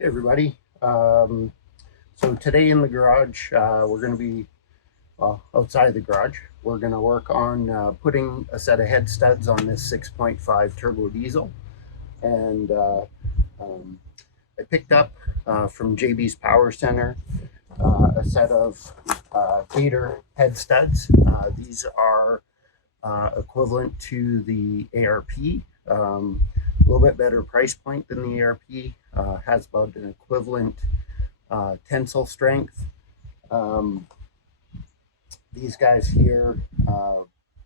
Hey everybody. So today in the garage, we're going to be outside the garage. We're going to work on putting a set of head studs on this 6.5 turbo diesel. And I picked up from JB's Power Center a set of Gator head studs. These are equivalent to the ARP. A little bit better price point than the ARP, has about an equivalent tensile strength. These guys here,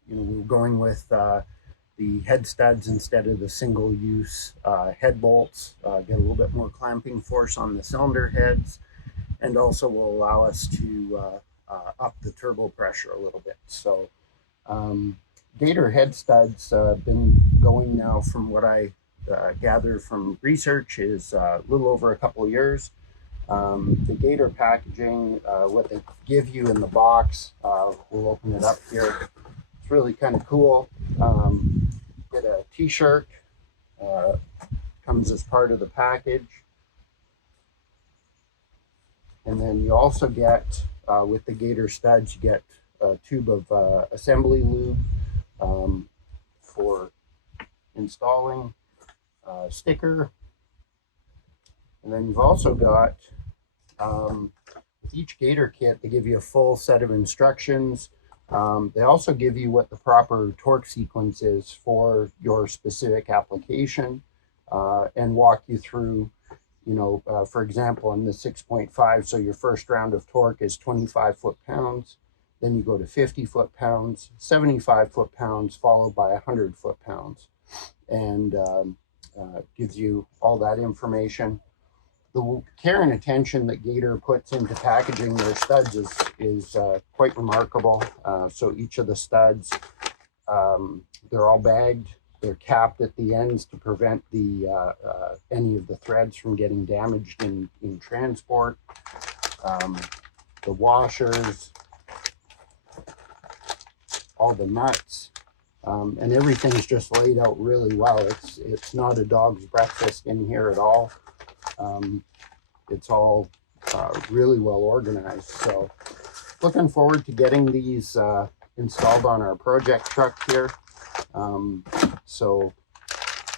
we're going with the head studs instead of the single use head bolts, get a little bit more clamping force on the cylinder heads, and also will allow us to up the turbo pressure a little bit. So Gator head studs been going now, from what I gather from research, is a little over a couple of years. The Gator packaging, what they give you in the box, we'll open it up here. It's really kind of cool. Get a t-shirt, comes as part of the package. And then you also get, with the Gator studs, you get a tube of assembly lube for installing, sticker. And then you've also got, with each Gator kit, they give you a full set of instructions. They also give you what the proper torque sequence is for your specific application, and walk you through, for example, in the 6.5, so your first round of torque is 25 foot-pounds. Then you go to 50 foot-pounds, 75 foot-pounds, followed by 100 foot-pounds. And gives you all that information. The care and attention that Gator puts into packaging their studs is quite remarkable. So each of the studs, they're all bagged. They're capped at the ends to prevent the any of the threads from getting damaged in transport. The washers, all the nuts, and everything's just laid out really well. It's not a dog's breakfast in here at all. It's all really well organized. So looking forward to getting these installed on our project truck here. So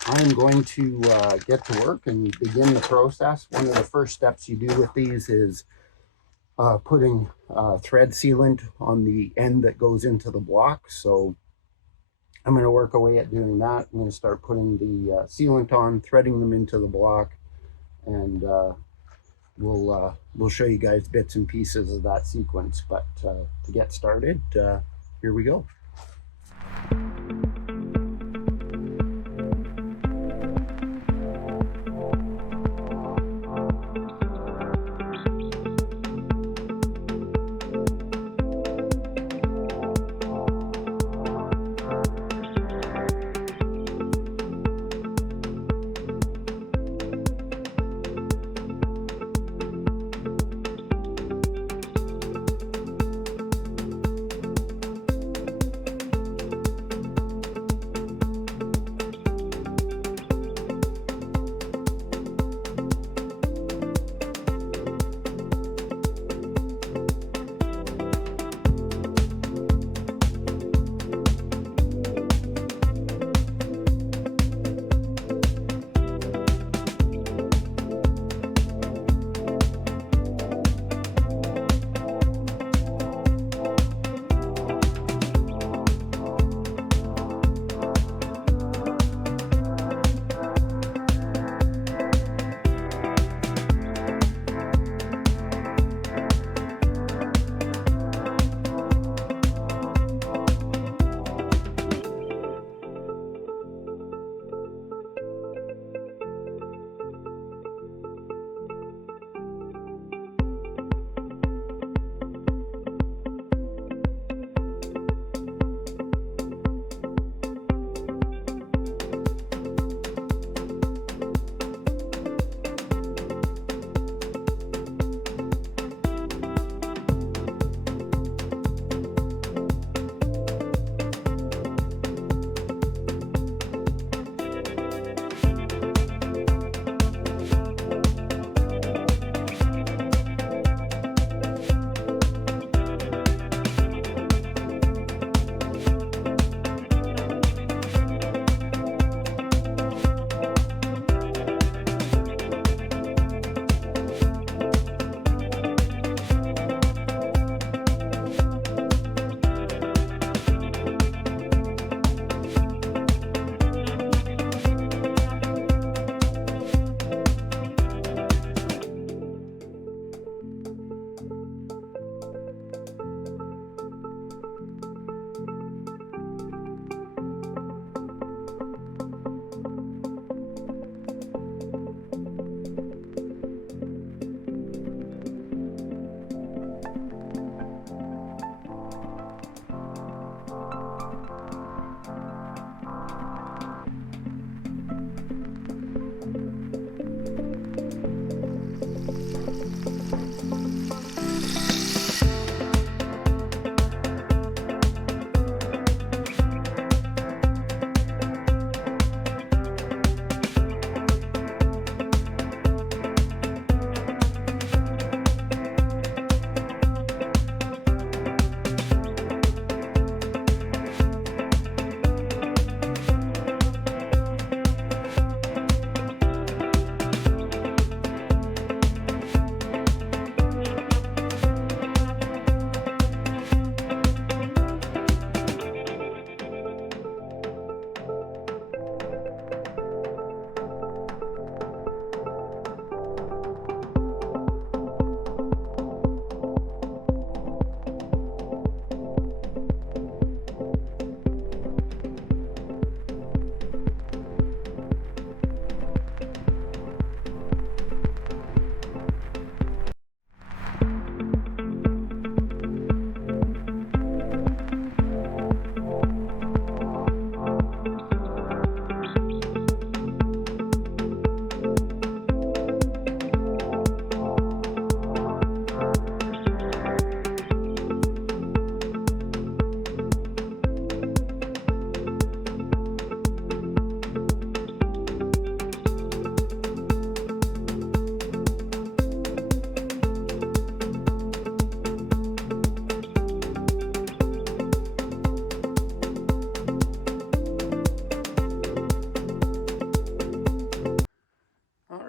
I'm going to get to work and begin the process. One of the first steps you do with these is putting thread sealant on the end that goes into the block. So I'm going to work away at doing that. I'm going to start putting the sealant on, threading them into the block, and we'll show you guys bits and pieces of that sequence. But to get started, here we go.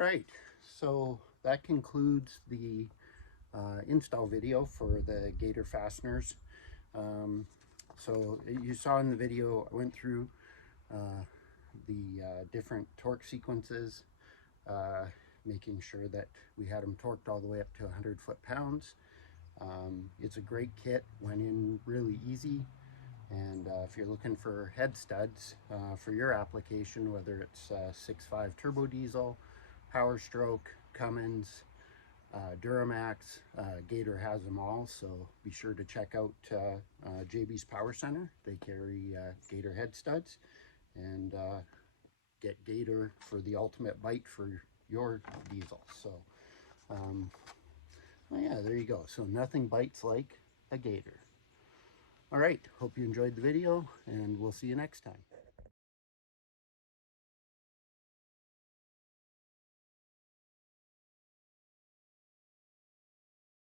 right, so that concludes the install video for the Gator Fasteners. So you saw in the video, I went through the different torque sequences, making sure that we had them torqued all the way up to 100 foot-pounds. It's a great kit, went in really easy. And if you're looking for head studs for your application, whether it's 6.5 turbo diesel, Power Stroke, Cummins, Duramax, Gator has them all, so be sure to check out JB's Power Center. They carry Gator head studs, and get Gator for the ultimate bite for your diesel. So well, yeah, there you go. So nothing bites like a Gator. All right, hope you enjoyed the video, and we'll see you next time.